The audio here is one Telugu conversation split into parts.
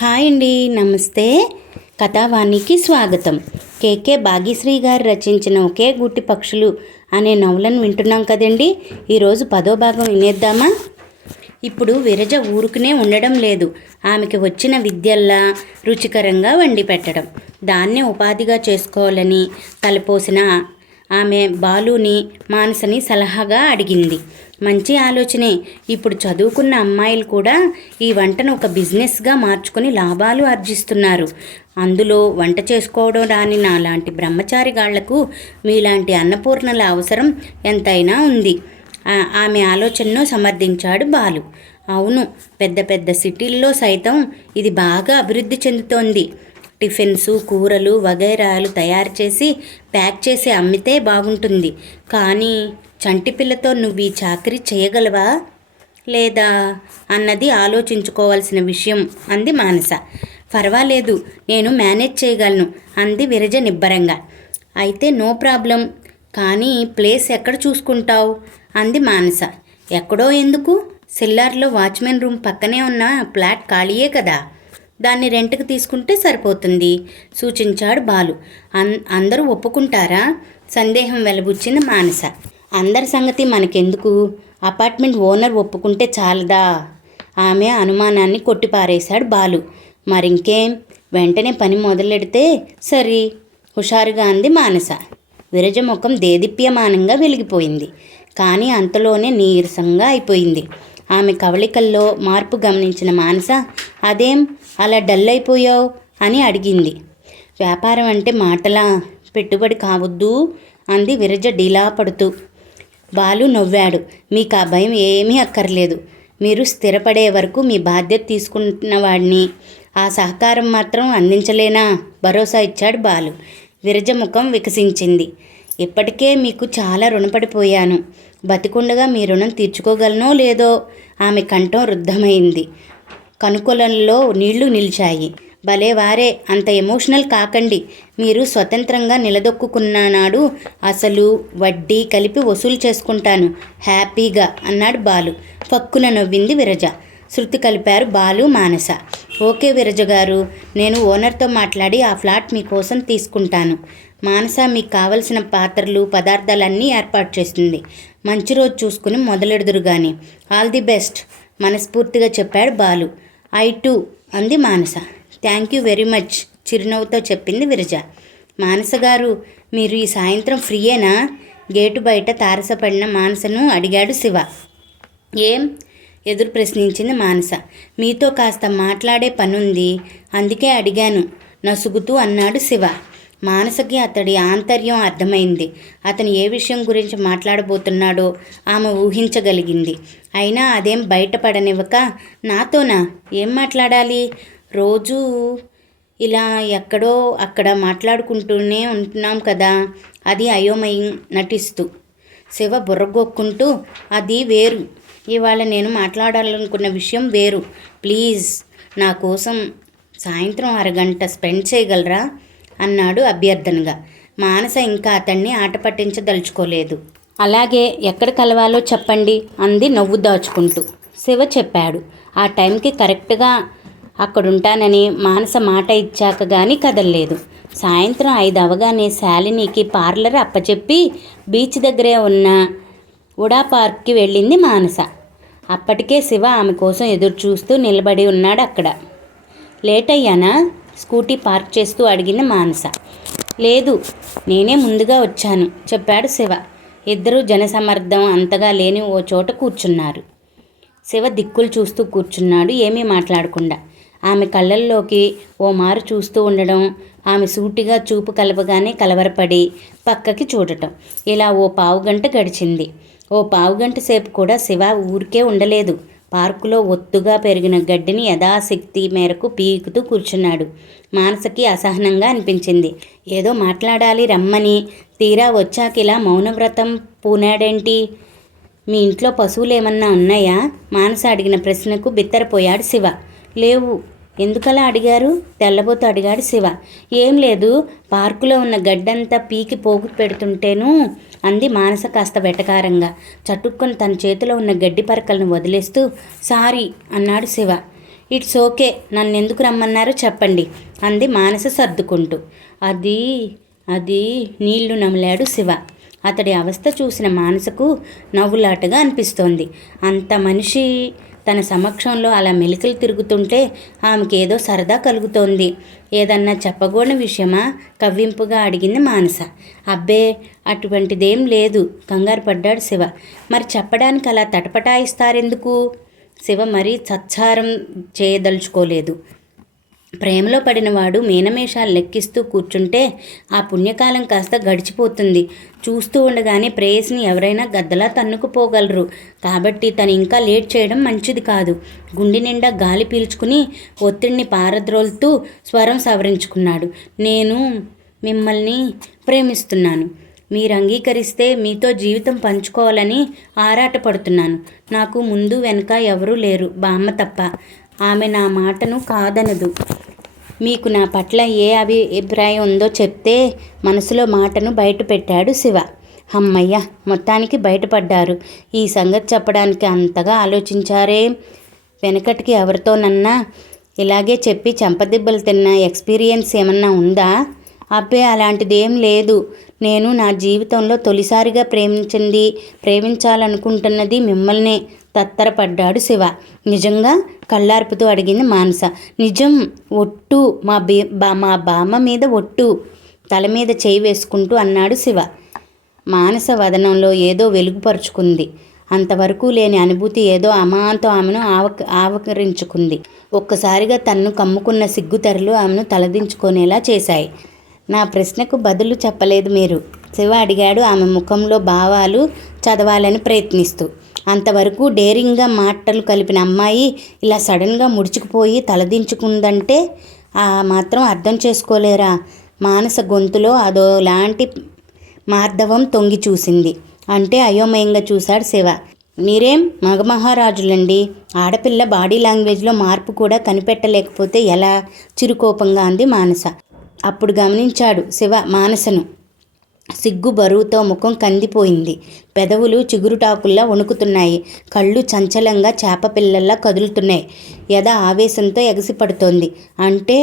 హాయ్ అండి, నమస్తే. కథావాణికి స్వాగతం. కేకే భాగ్యశ్రీ గారు రచించిన ఒకే గూటి పక్షులు అనే నవలను వింటున్నాం కదండి. ఈరోజు 10వ భాగం వినేద్దామా? ఇప్పుడు విరజ ఊరుకునే ఉండడం లేదు. ఆమెకి వచ్చిన విద్యల్లా రుచికరంగా వండి పెట్టడం, దాన్నే ఉపాధిగా చేసుకోవాలని తలపోసిన ఆమె బాలుని మానసని సలహాగా అడిగింది. మంచి ఆలోచనే. ఇప్పుడు చదువుకున్న అమ్మాయిలు కూడా ఈ వంటను ఒక బిజినెస్గా మార్చుకొని లాభాలు ఆర్జిస్తున్నారు. అందులో వంట చేసుకోవడం రాని నాలాంటి బ్రహ్మచారిగాళ్లకు మీలాంటి అన్నపూర్ణల అవసరం ఎంతైనా ఉంది. ఆమె ఆలోచనను సమర్థించాడు బాలు. అవును, పెద్ద పెద్ద సిటీల్లో సైతం ఇది బాగా అభివృద్ధి చెందుతోంది. టిఫిన్స్, కూరలు వగైరాలు తయారు చేసి ప్యాక్ చేసి అమ్మితే బాగుంటుంది. కానీ చంటి పిల్లతో నువ్వు ఈ చాకరీ చేయగలవా లేదా అన్నది ఆలోచించుకోవాల్సిన విషయం అంది మానస. పర్వాలేదు, నేను మేనేజ్ చేయగలను అంది విరజ నిబ్బరంగా. అయితే నో ప్రాబ్లం, కానీ ప్లేస్ ఎక్కడ చూసుకుంటావు అంది మానస. ఎక్కడో ఎందుకు, సిల్లార్లో వాచ్మెన్ రూమ్ పక్కనే ఉన్న ఫ్లాట్ ఖాళీయే కదా, దాన్ని రెంట్కి తీసుకుంటే సరిపోతుంది సూచించాడు బాలు. అందరూ ఒప్పుకుంటారా? సందేహం వెలబుచ్చింది మానస. అందరి సంగతి మనకెందుకు, అపార్ట్మెంట్ ఓనర్ ఒప్పుకుంటే చాలదా? ఆమె అనుమానాన్ని కొట్టిపారేశాడు బాలు. మరింకేం, వెంటనే పని మొదలెడితే సరి హుషారుగా అంది మానస. విరజ ముఖం దేదీప్యమానంగా వెలిగిపోయింది. కానీ అంతలోనే నీరసంగా అయిపోయింది. ఆమె కవళికల్లో మార్పు గమనించిన మానస, అదేం అలా డల్ అయిపోయావు అని అడిగింది. వ్యాపారం అంటే మాటలా, పెట్టుబడి కావద్దు అంది విరజ డీలా పడుతూ. బాలు నవ్వాడు. మీకు ఆ భయం ఏమీ అక్కర్లేదు. మీరు స్థిరపడే వరకు మీ బాధ్యత తీసుకుంటున్న వాడిని, ఆ సహకారం మాత్రం అందించలేనా భరోసా ఇచ్చాడు బాలు. విరజ ముఖం వికసించింది. ఇప్పటికే మీకు చాలా రుణపడిపోయాను. బతికుండగా మీ రుణం తీర్చుకోగలనో లేదో. ఆమె కంఠం రుద్ధమైంది. కనుకొలంలో నీళ్లు నిలిచాయి. భలే వారే, అంత ఎమోషనల్ కాకండి. మీరు స్వతంత్రంగా నిలదొక్కున్న నాడు అసలు వడ్డీ కలిపి వసూలు చేసుకుంటాను హ్యాపీగా అన్నాడు బాలు. ఫక్కున నవ్వింది విరజ. శృతి కలిపారు బాలు, మానస. ఓకే విరజ గారు, నేను ఓనర్తో మాట్లాడి ఆ ఫ్లాట్ మీకోసం తీసుకుంటాను. మానస మీకు కావలసిన పాత్రలు పదార్థాలన్నీ ఏర్పాటు చేస్తుంది. మంచి రోజు చూసుకుని మొదలెడుదురు గాని. ఆల్ ది బెస్ట్ మనస్ఫూర్తిగా చెప్పాడు బాలు. ఐ టూ అంది మానస. థ్యాంక్ యూ వెరీ మచ్ చిరునవ్వుతో చెప్పింది విరజ. మానస గారు, మీరు ఈ సాయంత్రం ఫ్రీయేనా? గేటు బయట తారసపడిన మానసను అడిగాడు శివ. ఏం ఎదురు ప్రశ్నించింది మానస. మీతో కాస్త మాట్లాడే పనుంది, అందుకే అడిగాను నసుగుతూ అన్నాడు శివ. మానసకి అతడి ఆంతర్యం అర్థమైంది. అతను ఏ విషయం గురించి మాట్లాడబోతున్నాడో ఆమె ఊహించగలిగింది. అయినా అదేం బయటపడనివ్వక, నాతోనా ఏం మాట్లాడాలి? రోజూ ఇలా ఎక్కడో అక్కడ మాట్లాడుకుంటూనే ఉంటున్నాం కదా, అది అయోమయం నటిస్తూ. శివ బుర్రగొక్కుంటూ, అది వేరు, ఇవాళ నేను మాట్లాడాలనుకున్న విషయం వేరు. ప్లీజ్ నా కోసం సాయంత్రం అరగంట స్పెండ్ చేయగలరా అన్నాడు అభ్యర్థనగా. మానస ఇంకా అతన్ని ఆట పట్టించదలుచుకోలేదు. అలాగే, ఎక్కడ కలవాలో చెప్పండి అంది నవ్వు దాచుకుంటూ. శివ చెప్పాడు. ఆ టైంకి కరెక్ట్గా అక్కడుంటానని మానస మాట ఇచ్చాక కానీ కదలలేదు. సాయంత్రం 5 అవగానే శాలినికి పార్లర్ అప్పచెప్పి బీచ్ దగ్గరే ఉన్న ఉడా పార్క్కి వెళ్ళింది మానస. అప్పటికే శివ ఆమె కోసం ఎదురు చూస్తూ నిలబడి ఉన్నాడు అక్కడ. లేట్ అయ్యానా? స్కూటీ పార్క్ చేస్తూ అడిగింది మానస. లేదు, నేనే ముందుగా వచ్చాను చెప్పాడు శివ. ఇద్దరూ జనసమర్థం అంతగా లేని ఓ చోట కూర్చున్నారు. శివ దిక్కులు చూస్తూ కూర్చున్నాడు, ఏమీ మాట్లాడకుండా. ఆమె కళ్ళల్లోకి ఓ మారు చూస్తూ ఉండడం, ఆమె సూటిగా చూపు కలవగానే కలవరపడి పక్కకి చూడటం. ఇలా ఓ పావుగంట గడిచింది. ఓ పావుగంట సేపు కూడా శివ ఊరికే ఉండలేదు. పార్కులో ఒత్తుగా పెరిగిన గడ్డిని యథాశక్తి మేరకు పీకుతూ కూర్చున్నాడు. మానసకి అసహనంగా అనిపించింది. ఏదో మాట్లాడాలి రమ్మని, తీరా వచ్చాక ఇలా మౌనవ్రతం పూనాడేంటి? మీ ఇంట్లో పశువులు ఏమన్నా ఉన్నాయా? మానస అడిగిన ప్రశ్నకు బిత్తరపోయాడు శివ. లేవు. ఎందుకలా అడిగారు? తెల్లబోతూ అడిగాడు శివ. ఏం లేదు, పార్కులో ఉన్న గడ్డంతా పీకి పోగు పెడుతుంటేను అంది మానస కాస్త వెటకారంగా. చటుక్కుని తన చేతిలో ఉన్న గడ్డి పరకలను వదిలేస్తూ సారీ అన్నాడు శివ. ఇట్స్ ఓకే, నన్ను ఎందుకు రమ్మన్నారో చెప్పండి అంది మానస సర్దుకుంటూ. అది అది నీళ్లు నమిలాడు శివ. అతడి అవస్థ చూసిన మానసకు నవ్వులాటగా అనిపిస్తోంది. అంత మనిషి తన సమక్షంలో అలా మెలికలు తిరుగుతుంటే ఆమెకేదో సరదా కలుగుతోంది. ఏదన్నా చెప్పకూడని విషయమా? కవ్వింపుగా అడిగింది మానస. అబ్బే, అటువంటిదేం లేదు, కంగారు పడ్డాడు శివ. మరి చెప్పడానికి అలా తటపటాయిస్తారెందుకు? శివ మరీ సత్సారం చేయదలుచుకోలేదు. ప్రేమలో పడినవాడు మీనమేషాలు లెక్కిస్తూ కూర్చుంటే ఆ పుణ్యకాలం కాస్త గడిచిపోతుంది. చూస్తూ ఉండగానే ప్రేయస్ని ఎవరైనా గద్దలా తన్నుకుపోగలరు. కాబట్టి తను ఇంకా లేట్ చేయడం మంచిది కాదు. గుండె నిండా గాలి పీల్చుకుని ఒత్తిడిని పారద్రోలుతూ స్వరం సవరించుకున్నాడు. నేను మిమ్మల్ని ప్రేమిస్తున్నాను. మీరు అంగీకరిస్తే మీతో జీవితం పంచుకోవాలని ఆరాటపడుతున్నాను. నాకు ముందు వెనక ఎవరూ లేరు, బామ్మ తప్ప. ఆమె నా మాటను కాదనదు. మీకు నా పట్ల ఏ అభిప్రాయం ఉందో చెప్తే మనసులో మాటను బయట పెట్టాడు శివ. అమ్మయ్య, మొత్తానికి బయటపడ్డారు. ఈ సంగతి చెప్పడానికి అంతగా ఆలోచించారే? వెనకటికి ఎవరితోనన్నా ఇలాగే చెప్పి చెంపదెబ్బలు తిన్న ఎక్స్పీరియన్స్ ఏమన్నా ఉందా? అబ్బే, అలాంటిదేం లేదు. నేను నా జీవితంలో తొలిసారిగా ప్రేమించాలనుకుంటున్నది మిమ్మల్నే తత్తరపడ్డాడు శివ. నిజంగా? కళ్ళార్పుతూ అడిగింది మానస. నిజం, ఒట్టు, మా బామ్మ మీద ఒట్టు, తల మీద చేయి వేసుకుంటూ అన్నాడు శివ. మానస వదనంలో ఏదో వెలుగుపరుచుకుంది. అంతవరకు లేని అనుభూతి ఏదో అమాంతం ఆమెను ఆవకరించుకుంది. ఒక్కసారిగా తన్ను కమ్ముకున్న సిగ్గుతెరలు ఆమెను తలదించుకునేలా చేశాయి. నా ప్రశ్నకు బదులు చెప్పలేదు మీరు? శివ అడిగాడు ఆమె ముఖంలో భావాలు చదవాలని ప్రయత్నిస్తూ. అంతవరకు డేరింగ్గా మాటలు కలిపిన అమ్మాయి ఇలా సడన్గా ముడుచుకుపోయి తలదించుకుందంటే ఆ మాత్రం అర్థం చేసుకోలేరా? మానస గొంతులో అదోలాంటి మార్దవం తొంగి చూసింది. అంటే అయోమయంగా చూశాడు శివ. మీరేం మగమహారాజులండి, ఆడపిల్ల బాడీ లాంగ్వేజ్లో మార్పు కూడా కనిపెట్టలేకపోతే ఎలా? చిరుకోపంగా అంది మానస. అప్పుడు గమనించాడు శివ మానసను. సిగ్గు బరువుతో ముఖం కందిపోయింది. పెదవులు చిగురుటాకుల్లా వణుకుతున్నాయి. కళ్ళు చంచలంగా చేపపిల్లల్లా కదులుతున్నాయి. ఎద ఆవేశంతో ఎగసిపడుతోంది. అంటే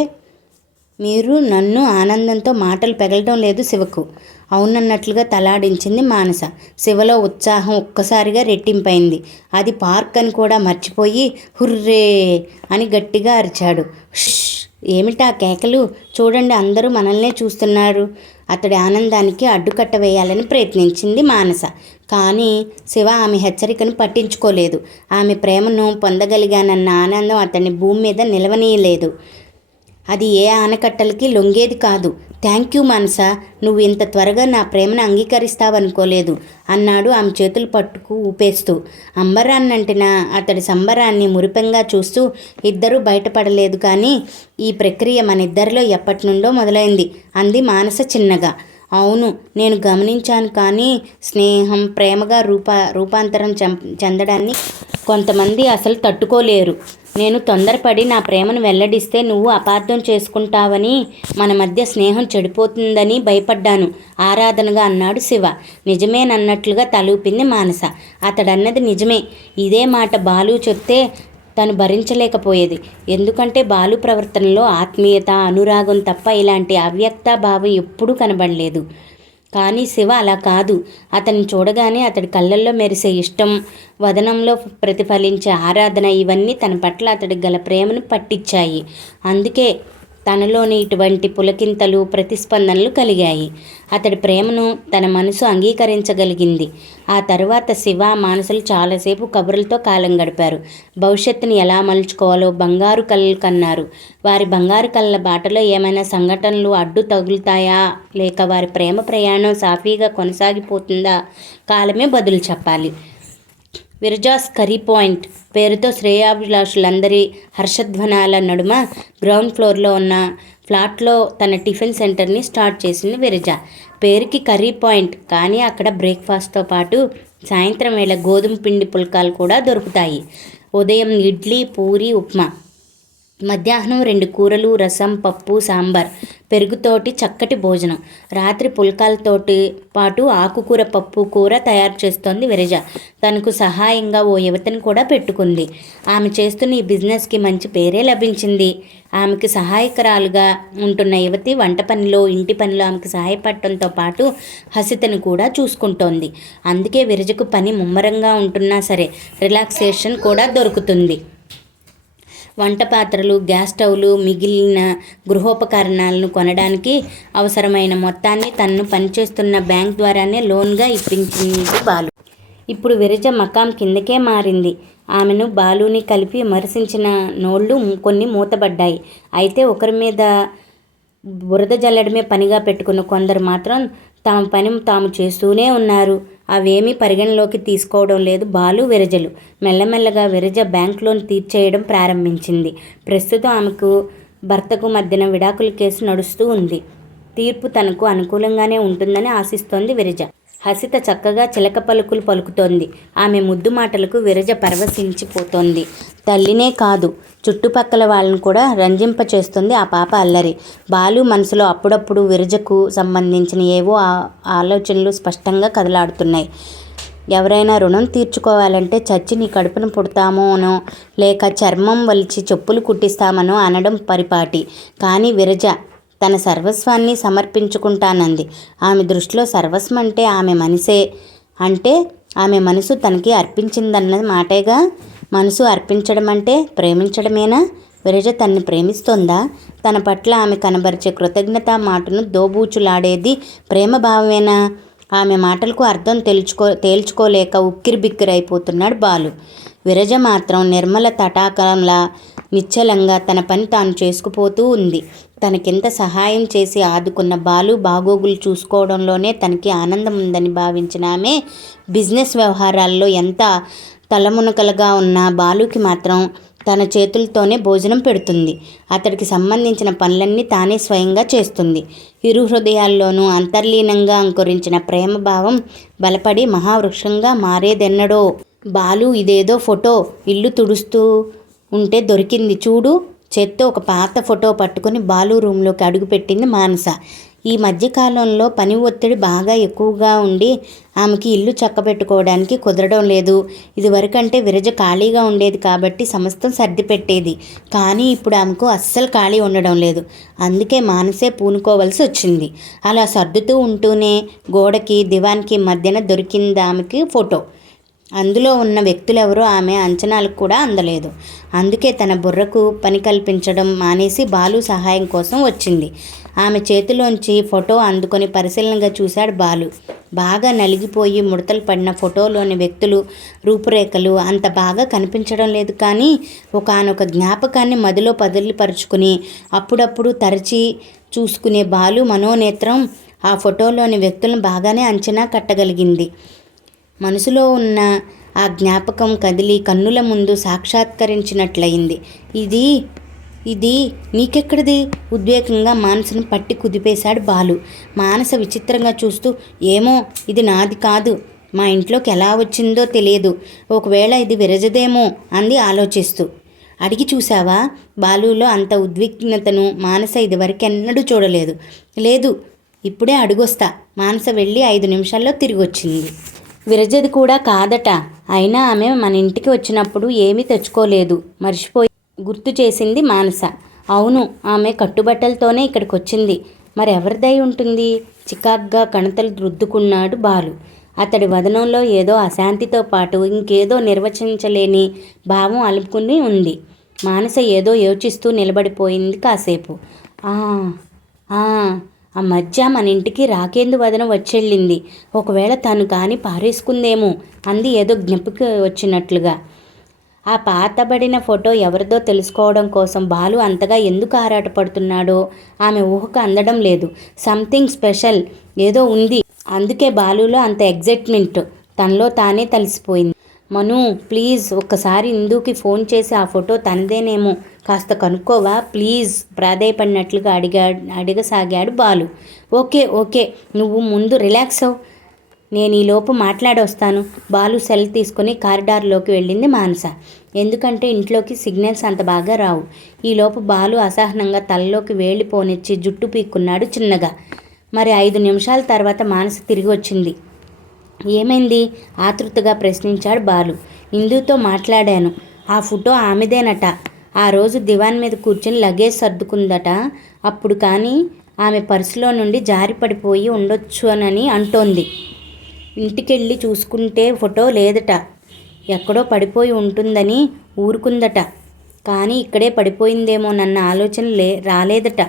మీరు నన్ను? ఆనందంతో మాటలు పెగలడం లేదు శివకు. అవునన్నట్లుగా తలాడించింది మానస. శివలో ఉత్సాహం ఒక్కసారిగా రెట్టింపైంది. అది పార్క్ అని కూడా మర్చిపోయి హుర్రే అని గట్టిగా అరిచాడు. ఏమిటా కేకలు? చూడండి, అందరూ మనల్నే చూస్తున్నారు. అతడి ఆనందానికి అడ్డుకట్ట వేయాలని ప్రయత్నించింది మానస. కానీ శివ ఆమె హెచ్చరికను పట్టించుకోలేదు. ఆమె ప్రేమను పొందగలిగానన్న ఆనందం అతన్ని భూమి మీద నిలవనీయలేదు. అది ఏ ఆనకట్టలకి లొంగేది కాదు. థ్యాంక్ యూ మానస, నువ్వు ఇంత త్వరగా నా ప్రేమను అంగీకరిస్తావనుకోలేదు అన్నాడు ఆమె చేతులు పట్టుకు ఊపేస్తూ. అంబరాన్నంటిన అతడి సంబరాన్ని మురిపెంగా చూస్తూ ఇద్దరూ బయటపడలేదు. కానీ ఈ ప్రక్రియ మన ఇద్దరిలో ఎప్పటి నుండో మొదలైంది అంది మానస చిన్నగా. అవును, నేను గమనించాను. కానీ స్నేహం ప్రేమగా రూపాంతరం చెందడాన్ని కొంతమంది అసలు తట్టుకోలేరు. నేను తొందరపడి నా ప్రేమను వెల్లడిస్తే నువ్వు అపార్థం చేసుకుంటావని, మన మధ్య స్నేహం చెడిపోతుందని భయపడ్డాను ఆరాధనగా అన్నాడు శివ. నిజమేనన్నట్లుగా తలూపింది మానస. అతడన్నది నిజమే. ఇదే మాట బాలు చెప్తే తను భరించలేకపోయేది. ఎందుకంటే బాలు ప్రవర్తనలో ఆత్మీయత, అనురాగం తప్ప ఇలాంటి అవ్యక్త భావం ఎప్పుడూ కనబడలేదు. కానీ శివ అలా కాదు. అతన్ని చూడగానే అతడి కళ్ళల్లో మెరిసే ఇష్టం, వదనంలో ప్రతిఫలించే ఆరాధన, ఇవన్నీ తన పట్ల అతడి గల ప్రేమను పట్టించాయి. అందుకే తనలోని ఇటువంటి పులకింతలు, ప్రతిస్పందనలు కలిగాయి. అతడి ప్రేమను తన మనసు అంగీకరించగలిగింది. ఆ తరువాత శివ మానసలు చాలాసేపు కబుర్లతో కాలం గడిపారు. భవిష్యత్తుని ఎలా మలుచుకోవాలో బంగారు కళ్ళు కన్నారు. వారి బంగారు కళ్ళ బాటలో ఏమైనా సంఘటనలు అడ్డు తగులుతాయా, లేక వారి ప్రేమ ప్రయాణం సాఫీగా కొనసాగిపోతుందా? కాలమే బదులు చెప్పాలి. విరజాస్ కర్రీ పాయింట్ పేరుతో శ్రేయాభిలాషులందరి హర్షధ్వనాల నడుమ గ్రౌండ్ ఫ్లోర్లో ఉన్న ఫ్లాట్లో తన టిఫిన్ సెంటర్ని స్టార్ట్ చేసింది విరజ. పేరుకి కర్రీ పాయింట్, కానీ అక్కడ బ్రేక్ఫాస్ట్తో పాటు సాయంత్రం వేళ గోధుమ పిండి పుల్కాలు కూడా దొరుకుతాయి. ఉదయం ఇడ్లీ, పూరి, ఉప్మా. మధ్యాహ్నం 2 కూరలు, రసం, పప్పు, సాంబార్, పెరుగుతోటి చక్కటి భోజనం. రాత్రి పుల్కాలతోటి పాటు ఆకుకూర పప్పు కూర తయారు చేస్తోంది విరజ. తనకు సహాయంగా ఓ యువతని కూడా పెట్టుకుంది. ఆమె చేస్తున్న ఈ బిజినెస్కి మంచి పేరే లభించింది. ఆమెకు సహాయకరాలుగా ఉంటున్న యువతి వంట పనిలో, ఇంటి పనిలో ఆమెకు సహాయపడటంతో పాటు హసితను కూడా చూసుకుంటోంది. అందుకే విరజకు పని ముమ్మరంగా ఉంటున్నా సరే రిలాక్సేషన్ కూడా దొరుకుతుంది. వంట పాత్రలు, గ్యాస్ స్టవ్లు, మిగిలిన గృహోపకరణాలను కొనడానికి అవసరమైన మొత్తాన్ని తనను పనిచేస్తున్న బ్యాంక్ ద్వారానే లోన్గా ఇప్పించింది బాలు. ఇప్పుడు విరజ మకాం కిందకే మారింది. ఆమెను బాలుని కలిపి విమర్శించిన నోళ్ళు కొన్ని మూతబడ్డాయి. అయితే ఒకరి మీద బురద జల్లడమే పనిగా పెట్టుకున్న కొందరు మాత్రం తమ పని తాము చేస్తూనే ఉన్నారు. అవేమీ పరిగణలోకి తీసుకోవడం లేదు బాలు, విరజలు. మెల్లమెల్లగా విరజ బ్యాంక్ లోన్ తీర్చేయడం ప్రారంభించింది. ప్రస్తుతం ఆమెకు భర్తకు మధ్యన విడాకుల కేసు నడుస్తూ ఉంది. తీర్పు తనకు అనుకూలంగానే ఉంటుందని ఆశిస్తోంది విరజ. హసిత చక్కగా చిలక పలుకులు పలుకుతోంది. ఆమె ముద్దు మాటలకు విరజ పరవశించిపోతోంది. తల్లినే కాదు, చుట్టుపక్కల వాళ్ళని కూడా రంజింపచేస్తుంది ఆ పాప అల్లరి. బాలు మనసులో అప్పుడప్పుడు విరజకు సంబంధించిన ఏవో ఆలోచనలు స్పష్టంగా కదలాడుతున్నాయి. ఎవరైనా రుణం తీర్చుకోవాలంటే చచ్చి నీ కడుపున పుడతామోనో, లేక చర్మం వలిచి చెప్పులు కుట్టిస్తామనో అనడం పరిపాటి. కానీ విరజ తన సర్వస్వాన్ని సమర్పించుకుంటానంది. ఆమె దృష్టిలో సర్వస్వం అంటే ఆమె మనసే. అంటే ఆమె మనసు తనకి అర్పించిందన్న మాటేగా. మనసు అర్పించడం అంటే ప్రేమించడమేనా? విరజ తన్ని ప్రేమిస్తోందా? తన పట్ల ఆమె కనబరిచే కృతజ్ఞతా మాటను దోబూచులాడేది ప్రేమ భావమేనా? ఆమె మాటలకు అర్థం తేల్చుకోలేక ఉక్కిరిబిక్కిరైపోతున్నాడు బాలు. విరజ మాత్రం నిర్మల తటాకంలా నిశ్చలంగా తన పని తాను చేసుకుపోతూ ఉంది. తనకెంత సహాయం చేసి ఆదుకున్న బాలు బాగోగులు చూసుకోవడంలోనే తనకి ఆనందం ఉందని భావించిన ఆమె బిజినెస్ వ్యవహారాల్లో ఎంత తలమునకలుగా ఉన్న బాలుకి మాత్రం తన చేతులతోనే భోజనం పెడుతుంది. అతడికి సంబంధించిన పనులన్నీ తానే స్వయంగా చేస్తుంది. ఇరు హృదయాల్లోనూ అంతర్లీనంగా అంకురించిన ప్రేమభావం బలపడి మహావృక్షంగా మారేదెన్నడో. బాలు ఇదేదో ఫోటో ఇల్లు తుడుస్తూ ఉంటే దొరికింది చూడు. చేత్తో ఒక పాత ఫోటో పట్టుకుని బాలు రూమ్లోకి అడుగుపెట్టింది మానస. ఈ మధ్యకాలంలో పని ఒత్తిడి బాగా ఎక్కువగా ఉండి ఆమెకి ఇల్లు చక్కబెట్టుకోవడానికి కుదరడం లేదు. ఇదివరకంటే విరజ ఖాళీగా ఉండేది కాబట్టి సమస్తం సర్ది పెట్టేది. కానీ ఇప్పుడు ఆమెకు అస్సలు ఖాళీ ఉండడం లేదు. అందుకే మానసే పూనుకోవలసి వచ్చింది. అలా సర్దుతూ ఉంటూనే గోడకి దివాన్కి మధ్యన దొరికింది ఆమెకి ఫోటో. అందులో ఉన్న వ్యక్తులెవరో ఆమె అంచనాలకు కూడా అందలేదు. అందుకే తన బుర్రకు పని కల్పించడం మానేసి బాలు సహాయం కోసం వచ్చింది. ఆమె చేతిలోంచి ఫోటో అందుకొని పరిశీలనగా చూశాడు బాలు. బాగా నలిగిపోయి ముడతలు పడిన ఫోటోలోని వ్యక్తులు రూపురేఖలు అంత బాగా కనిపించడం లేదు. కానీ ఒకానొక జ్ఞాపకాన్ని మదిలో పదిలిపరుచుకుని అప్పుడప్పుడు తరచి చూసుకునే బాలు మనోనేత్రం ఆ ఫోటోలోని వ్యక్తులను బాగానే అంచనా కట్టగలిగింది. మనసులో ఉన్న ఆ జ్ఞాపకం కదిలి కన్నుల ముందు సాక్షాత్కరించినట్లయింది. ఇది నీకెక్కడిది? ఉద్వేగంగా మానసను పట్టి కుదిపేశాడు బాలు. మానస విచిత్రంగా చూస్తూ, ఏమో, ఇది నాది కాదు. మా ఇంట్లోకి ఎలా వచ్చిందో తెలియదు. ఒకవేళ ఇది విరజదేమో అంది ఆలోచిస్తూ. అడిగి చూసావా? బాలులో అంత ఉద్విగ్నతను మానస ఇదివరకెన్నడూ చూడలేదు. లేదు, ఇప్పుడే అడుగొస్తా. మానస వెళ్ళి 5 నిమిషాల్లో తిరిగి వచ్చింది. విరజది కూడా కాదట. అయినా ఆమె మన ఇంటికి వచ్చినప్పుడు ఏమీ తెచ్చుకోలేదు, మర్చిపోయి గుర్తు చేసింది మానస. అవును, ఆమె కట్టుబట్టలతోనే ఇక్కడికి వచ్చింది. మరెవరిదై ఉంటుంది? చికాగ్గా కణతలు రుద్దుకున్నాడు బాలు. అతడి వదనంలో ఏదో అశాంతితో పాటు ఇంకేదో నిర్వచించలేని భావం అలుపుకుని ఉంది. మానస ఏదో యోచిస్తూ నిలబడిపోయింది కాసేపు. ఆ మధ్య మన ఇంటికి రాకేందు వదన వచ్చెళ్ళింది. ఒకవేళ తను కాని పారేసుకుందేమో అంది ఏదో జ్ఞప్తికి వచ్చినట్లుగా. ఆ పాతబడిన ఫోటో ఎవరిదో తెలుసుకోవడం కోసం బాలు అంతగా ఎందుకు ఆరాటపడుతున్నాడో ఆమె ఊహకు అందడం లేదు. సంథింగ్ స్పెషల్ ఏదో ఉంది. అందుకే బాలులో అంత ఎగ్జైట్మెంట్ తనలో తానే తలిసిపోయింది. మను, ప్లీజ్ ఒక్కసారి ఇందుకి ఫోన్ చేసి ఆ ఫోటో తనదేనేమో కాస్త కనుక్కోవా ప్లీజ్ ప్రాధేయపడినట్లుగా అడగసాగాడు బాలు. ఓకే, నువ్వు ముందు రిలాక్స్ అవ్వు. నేను ఈలోపు మాట్లాడొస్తాను. బాలు సెల్ తీసుకుని కారిడార్లోకి వెళ్ళింది మానస. ఎందుకంటే ఇంట్లోకి సిగ్నల్స్ అంత బాగా రావు. ఈలోపు బాలు అసహనంగా తలలోకి వేళ్ళు పోనిచ్చి జుట్టు పీక్కున్నాడు చిన్నగా. మరి 5 నిమిషాల తర్వాత మానస తిరిగి వచ్చింది. ఏమైంది? ఆతృతగా ప్రశ్నించాడు బాలు. ఇందుతో మాట్లాడాను. ఆ ఫోటో ఆమెదేనట. ఆ రోజు దివాన్ మీద కూర్చుని లగేజ్ సర్దుకుందట. అప్పుడు కానీ ఆమె పర్సులో నుండి జారి పడిపోయి ఉండొచ్చునని అంటోంది. ఇంటికెళ్ళి చూసుకుంటే ఫోటో లేదట. ఎక్కడో పడిపోయి ఉంటుందని ఊరుకుందట. కానీ ఇక్కడే పడిపోయిందేమోనన్న ఆలోచన రాలేదట.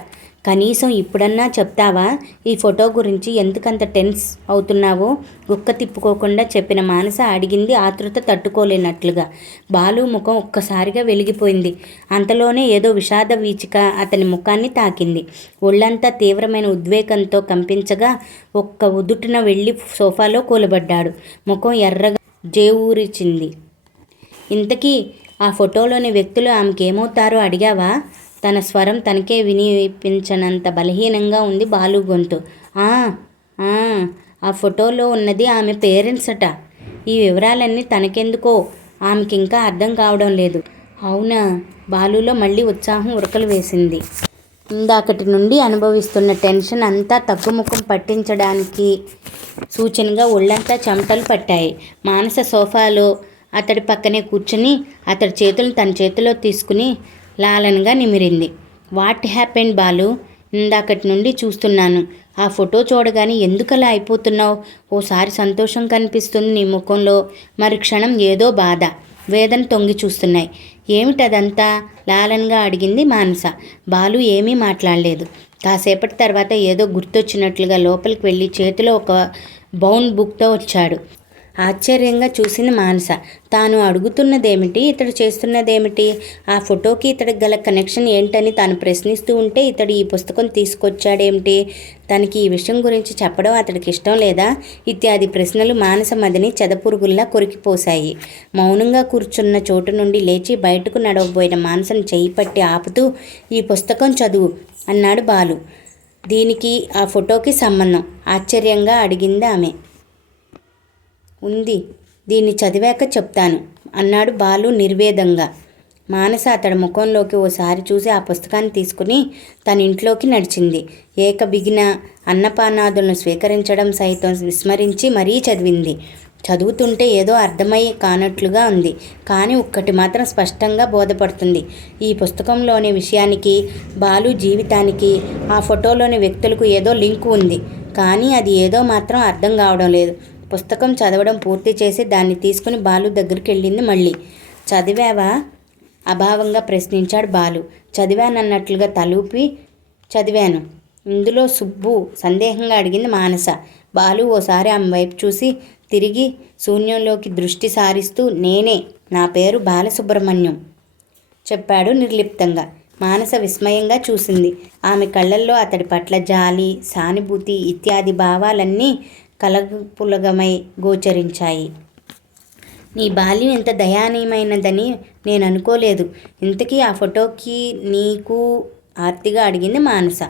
కనీసం ఇప్పుడన్నా చెప్తావా? ఈ ఫోటో గురించి ఎందుకంత టెన్స్ అవుతున్నావో గుక్క తిప్పుకోకుండా చెప్పిన మానస అడిగింది ఆతృత తట్టుకోలేనట్లుగా. బాలు ముఖం ఒక్కసారిగా వెలిగిపోయింది. అంతలోనే ఏదో విషాద వీచిక అతని ముఖాన్ని తాకింది. ఒళ్ళంతా తీవ్రమైన ఉద్వేగంతో కంపించగా ఒక్క ఉదుటున వెళ్ళి సోఫాలో కూలబడ్డాడు. ముఖం ఎర్రగా జేవురిచింది. ఇంతకీ ఆ ఫోటోలోని వ్యక్తులు ఆమెకేమవుతారో అడిగావా? తన స్వరం తనకే వినిపించనంత బలహీనంగా ఉంది బాలు గొంతు. ఆ ఫోటోలో ఉన్నది ఆమె పేరెంట్స్ అట. ఈ వివరాలన్నీ తనకెందుకో ఆమెకింకా అర్థం కావడం లేదు. అవునా? బాలులో మళ్ళీ ఉత్సాహం ఉరకలు వేసింది. ఇందాకటి నుండి అనుభవిస్తున్న టెన్షన్ అంతా తగ్గుముఖం పట్టించడానికి సూచనగా ఒళ్ళంతా చెమటలు పట్టాయి. మానస సోఫాలో అతడి పక్కనే కూర్చుని అతడి చేతులను తన చేతిలో తీసుకుని లాలనగా నిమిరింది. What happened Balu? ఇందాకటి నుండి చూస్తున్నాను. ఆ ఫోటో చూడగానే ఎందుకలా అయిపోతున్నావు? ఓసారి సంతోషం కనిపిస్తుంది నీ ముఖంలో, మరి క్షణం ఏదో బాధ, వేదన తొంగి చూస్తున్నాయి. ఏమిటదంతా? లాలనగా అడిగింది మానస. బాలు ఏమీ మాట్లాడలేదు. కాసేపటి తర్వాత ఏదో గుర్తొచ్చినట్లుగా లోపలికి వెళ్ళి చేతిలో ఒక బౌండ్ బుక్తో వచ్చాడు. ఆశ్చర్యంగా చూసింది మానస. తాను అడుగుతున్నదేమిటి, ఇతడు చేస్తున్నదేమిటి? ఆ ఫోటోకి ఇతడికి గల కనెక్షన్ ఏంటని తాను ప్రశ్నిస్తూ ఉంటే ఇతడు ఈ పుస్తకం తీసుకొచ్చాడేమిటి? తనకి ఈ విషయం గురించి చెప్పడం అతడికి ఇష్టం లేదా? ఇత్యాది ప్రశ్నలు మానస మదిని చెదపురుగుల్లా కొరికిపోశాయి. మౌనంగా కూర్చున్న చోటు నుండి లేచి బయటకు నడవబోయిన మానసను చేయి పట్టి ఆపుతూ, ఈ పుస్తకం చదువు అన్నాడు బాలు. దీనికి ఆ ఫోటోకి సంబంధం? ఆశ్చర్యంగా అడిగింది ఆమె. ఉంది, దీన్ని చదివాక చెప్తాను అన్నాడు బాలు నిర్వేదంగా. మానస అతడి ముఖంలోకి ఓసారి చూసి ఆ పుస్తకాన్ని తీసుకుని తన ఇంట్లోకి నడిచింది. ఏకబిగిన అన్నపానాదులను స్వీకరించడం సైతం విస్మరించి మరీ చదివింది. చదువుతుంటే ఏదో అర్థమై కానట్లుగా ఉంది. కానీ ఒక్కటి మాత్రం స్పష్టంగా బోధపడుతుంది. ఈ పుస్తకంలోని విషయానికి, బాలు జీవితానికి, ఆ ఫోటోలోని వ్యక్తులకు ఏదో లింకు ఉంది. కానీ అది ఏదో మాత్రం అర్థం కావడం లేదు. పుస్తకం చదవడం పూర్తి చేసి దాన్ని తీసుకుని బాలు దగ్గరికి వెళ్ళింది మళ్ళీ. చదివావా? అభావంగా ప్రశ్నించాడు బాలు. చదివానన్నట్లుగా తలూపి చదివాను. ఇందులో సుబ్బు? సందేహంగా అడిగింది మానస. బాలు ఓసారి ఆమె వైపు చూసి తిరిగి శూన్యంలోకి దృష్టి సారిస్తూ, నేనే, నా పేరు బాలసుబ్రహ్మణ్యం చెప్పాడు నిర్లిప్తంగా. మానస విస్మయంగా చూసింది. ఆమె కళ్ళల్లో అతడి పట్ల జాలి, సానుభూతి ఇత్యాది భావాలన్నీ కలపులగమై గోచరించాయి. నీ బాల్యం ఎంత దయానీయమైనదని నేను అనుకోలేదు. ఇంతకీ ఆ ఫోటోకి నీకు? ఆర్తిగా అడిగింది మానస.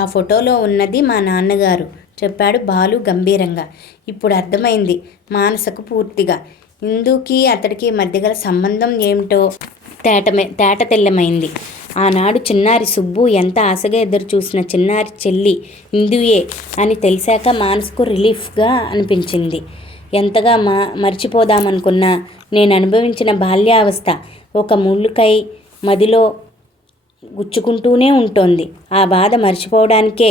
ఆ ఫోటోలో ఉన్నది మా నాన్నగారు చెప్పాడు బాలు గంభీరంగా. ఇప్పుడు అర్థమైంది మానసకు పూర్తిగా. ఇందుకి అతడికి మధ్య గల సంబంధం ఏమిటో తేట తెల్లమైంది. ఆనాడు చిన్నారి సుబ్బు ఎంత ఆశగా ఎదురు చూసిన చిన్నారి చెల్లి ఇందుయే అని తెలిసాక మానసుకు రిలీఫ్గా అనిపించింది. ఎంతగా మర్చిపోదామనుకున్నా నేను అనుభవించిన బాల్యావస్థ ఒక ముళ్ళుకై మదిలో గుచ్చుకుంటూనే ఉంటోంది. ఆ బాధ మర్చిపోవడానికే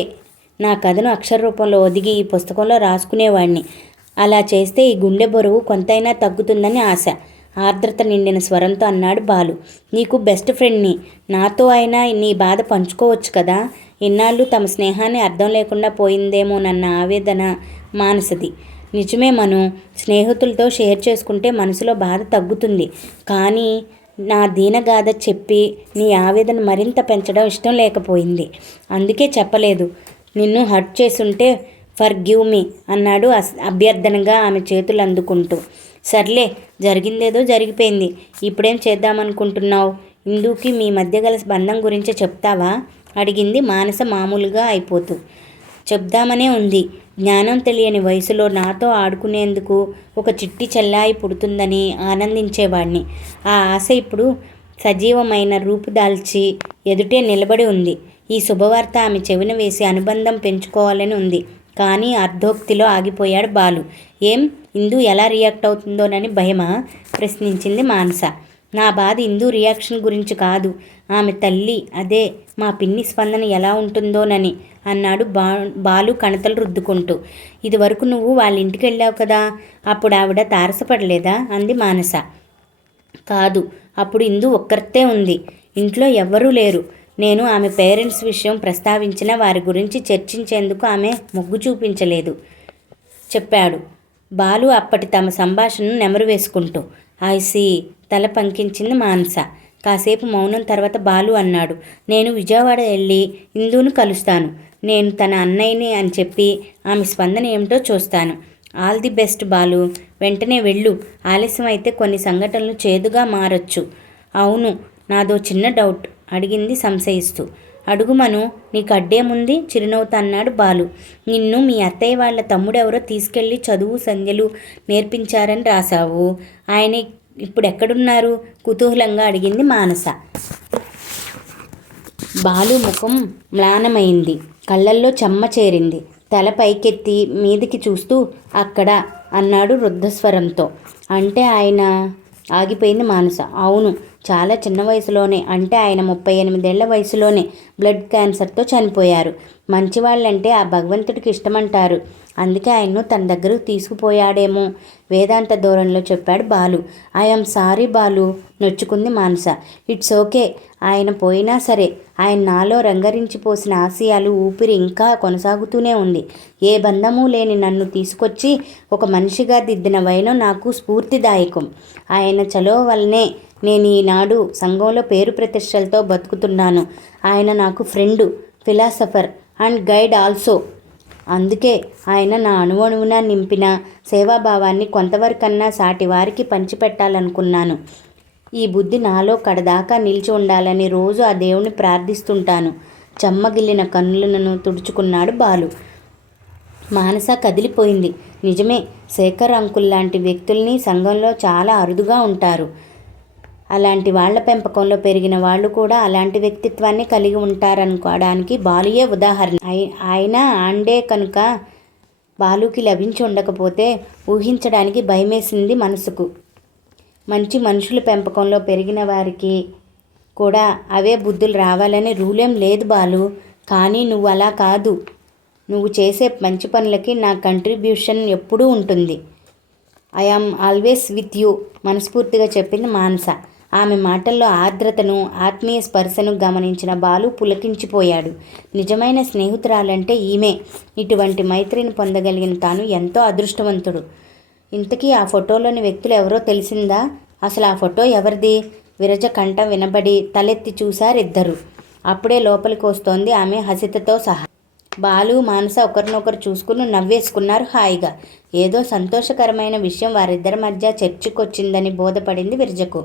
నా కథను అక్షర రూపంలో ఒదిగి ఈ పుస్తకంలో రాసుకునేవాడిని. అలా చేస్తే ఈ గుండె బరువు కొంతైనా తగ్గుతుందని ఆశ. ఆర్ద్రత నిండిన స్వరంతో అన్నాడు బాలు. నీకు బెస్ట్ ఫ్రెండ్ని, నాతో అయినా నీ బాధ పంచుకోవచ్చు కదా. ఇన్నాళ్ళు తమ స్నేహాన్ని అర్థం లేకుండా పోయిందేమోనన్న ఆవేదన మానసది. నిజమే మను, స్నేహితులతో షేర్ చేసుకుంటే మనసులో బాధ తగ్గుతుంది. కానీ నా దీనగాథ చెప్పి నీ ఆవేదన మరింత పెంచడం ఇష్టం లేకపోయింది. అందుకే చెప్పలేదు. నిన్ను హర్ట్ చేసుంటే ఫర్గివ్ మీ అన్నాడు అభ్యర్థనగా ఆమె చేతులు అందుకుంటూ. సర్లే, జరిగిందేదో జరిగిపోయింది. ఇప్పుడేం చేద్దామనుకుంటున్నావు? ఇందుకి మీ మధ్య గల బంధం గురించి చెప్తావా? అడిగింది మానస మామూలుగా అయిపోతూ. చెప్దామనే ఉంది. జ్ఞానం తెలియని వయసులో నాతో ఆడుకునేందుకు ఒక చిట్టి చెల్లాయి పుడుతుందని ఆనందించేవాడిని. ఆ ఆశ ఇప్పుడు సజీవమైన రూపుదాల్చి ఎదుటే నిలబడి ఉంది. ఈ శుభవార్త ఆమె చెవిన వేసి అనుబంధం పెంచుకోవాలని ఉంది. కానీ అర్ధోక్తిలో ఆగిపోయాడు బాలు. ఏం, ఇందు ఎలా రియాక్ట్ అవుతుందోనని భయమా? ప్రశ్నించింది మానస. నా బాధ ఇందు రియాక్షన్ గురించి కాదు, ఆమె తల్లి, అదే మా పిన్ని స్పందన ఎలా ఉంటుందోనని అన్నాడు బాలు కణతలు రుద్దుకుంటూ. ఇదివరకు నువ్వు వాళ్ళ ఇంటికి వెళ్ళావు కదా, అప్పుడు ఆవిడ తారసపడలేదా అంది మానస. కాదు, అప్పుడు ఇందు ఒక్కర్తే ఉంది, ఇంట్లో ఎవ్వరూ లేరు. నేను ఆమె పేరెంట్స్ విషయం ప్రస్తావించిన వారి గురించి చర్చించేందుకు ఆమె మొగ్గు చూపించలేదు చెప్పాడు బాలు అప్పటి తమ సంభాషణను నెమరు వేసుకుంటూ. ఐసి తల పంకించింది మానస. కాసేపు మౌనం తర్వాత బాలు అన్నాడు, నేను విజయవాడ వెళ్ళి ఇందును కలుస్తాను. నేను తన అన్నయ్యని అని చెప్పి ఆమె స్పందన ఏమిటో చూస్తాను. ఆల్ ది బెస్ట్ బాలు, వెంటనే వెళ్ళు. ఆలస్యం అయితే కొన్ని సంఘటనలు చేదుగా మారొచ్చు. అవును, నాదో చిన్న డౌట్ అడిగింది సంశయిస్తూ. అడుగుమను, నీకు అడ్డేముంది చిరునవ్వుతా అన్నాడు బాలు. నిన్ను మీ అత్తయ్య వాళ్ళ తమ్ముడెవరో తీసుకెళ్ళి చదువు సంధ్యలు నేర్పించారని రాశావు. ఆయన ఇప్పుడు ఎక్కడున్నారు? కుతూహలంగా అడిగింది మానస. బాలు ముఖం మ్లానమైంది, కళ్ళల్లో చెమ్మ చేరింది. తల పైకెత్తి మీదికి చూస్తూ అక్కడ అన్నాడు రుద్ధస్వరంతో. అంటే ఆయన ఆగిపోయింది మానస. అవును, చాలా చిన్న వయసులోనే, అంటే ఆయన 38 ఏళ్ల వయసులోనే బ్లడ్ క్యాన్సర్తో చనిపోయారు. మంచివాళ్ళంటే ఆ భగవంతుడికి ఇష్టమంటారు. అందుకే ఆయన్ను తన దగ్గరకు తీసుకుపోయాడేమో వేదాంత ధోరణిలో చెప్పాడు బాలు. ఐఎమ్ సారీ బాలు, నొచ్చుకుంది మానస. ఇట్స్ ఓకే, ఆయన పోయినా సరే ఆయన నాలో రంగరించిపోసిన ఆశయాలు ఊపిరి ఇంకా కొనసాగుతూనే ఉంది. ఏ బంధము లేని నన్ను తీసుకొచ్చి ఒక మనిషిగా దిద్దిన వైనం నాకు స్ఫూర్తిదాయకం. ఆయన చలో వల్లనే నేను ఈనాడు సంఘంలో పేరు ప్రతిష్టలతో బతుకుతున్నాను. ఆయన నాకు friend, philosopher and guide also. అందుకే ఆయన నా అణువణువున నింపిన సేవాభావాన్ని కొంతవరకన్నా సాటి వారికి పంచిపెట్టాలనుకున్నాను. ఈ బుద్ధి నాలో కడదాకా నిలిచి ఉండాలని రోజు ఆ దేవుణ్ణి ప్రార్థిస్తుంటాను. చెమ్మగిల్లిన కన్నులను తుడుచుకున్నాడు బాలు. మానస కదిలిపోయింది. నిజమే, శేఖర్ అంకుల్ లాంటి వ్యక్తుల్ని సంఘంలో చాలా అరుదుగా ఉంటారు. అలాంటి వాళ్ల పెంపకంలో పెరిగిన వాళ్ళు కూడా అలాంటి వ్యక్తిత్వాన్ని కలిగి ఉంటారనుకోవడానికి బాలుయే ఉదాహరణ. ఆయన ఆండే కనుక బాలుకి లభించి ఉండకపోతే ఊహించడానికి భయమేసింది మనసుకు. మంచి మనుషుల పెంపకంలో పెరిగిన వారికి కూడా అవే బుద్ధులు రావాలని రూలేం లేదు బాలు. కానీ నువ్వు అలా కాదు. నువ్వు చేసే మంచి పనులకి నా కంట్రిబ్యూషన్ ఎప్పుడూ ఉంటుంది. I am always with you, మనస్ఫూర్తిగా చెప్పింది మానస. ఆమె మాటల్లో ఆర్ద్రతను, ఆత్మీయ స్పర్శను గమనించిన బాలు పులకించిపోయాడు. నిజమైన స్నేహితురాలంటే ఈమె. ఇటువంటి మైత్రిని పొందగలిగిన తాను ఎంతో అదృష్టవంతుడు. ఇంతకీ ఆ ఫోటోలోని వ్యక్తులు ఎవరో తెలిసిందా? అసలు ఆ ఫోటో ఎవరిది? విరజ కంఠ వినబడి తలెత్తి చూశారిద్దరు. అప్పుడే లోపలికి వస్తోంది ఆమె హసితతో సహా. బాలు, మానస ఒకరినొకరు చూసుకుని నవ్వేసుకున్నారు హాయిగా. ఏదో సంతోషకరమైన విషయం వారిద్దరి మధ్య చర్చకొచ్చిందని బోధపడింది విరజకు.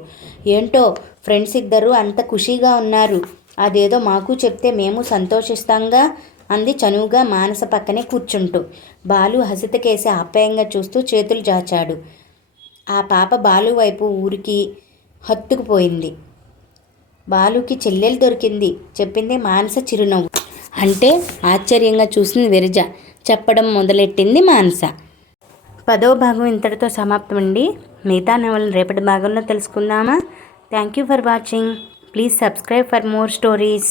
ఏంటో ఫ్రెండ్స్ ఇద్దరు అంత ఖుషీగా ఉన్నారు, అదేదో మాకు చెప్తే మేము సంతోషిస్తాంగా అంది చనువుగా మానస పక్కనే కూర్చుంటూ. బాలు హసితకేసి ఆప్యాయంగా చూస్తూ చేతులు చాచాడు. ఆ పాప బాలు వైపు ఊరికి హత్తుకుపోయింది. బాలుకి చెల్లెలు దొరికింది చెప్పింది మానస చిరునవ్వు. అంటే ఆశ్చర్యంగా చూసింది విరజ. చెప్పడం మొదలెట్టింది మానస. 10వ భాగం ఇంతటితో సమాప్తమండి. మిగతా నవలను రేపటి భాగంలో తెలుసుకుందామా? Thank you for watching. Please subscribe for more stories.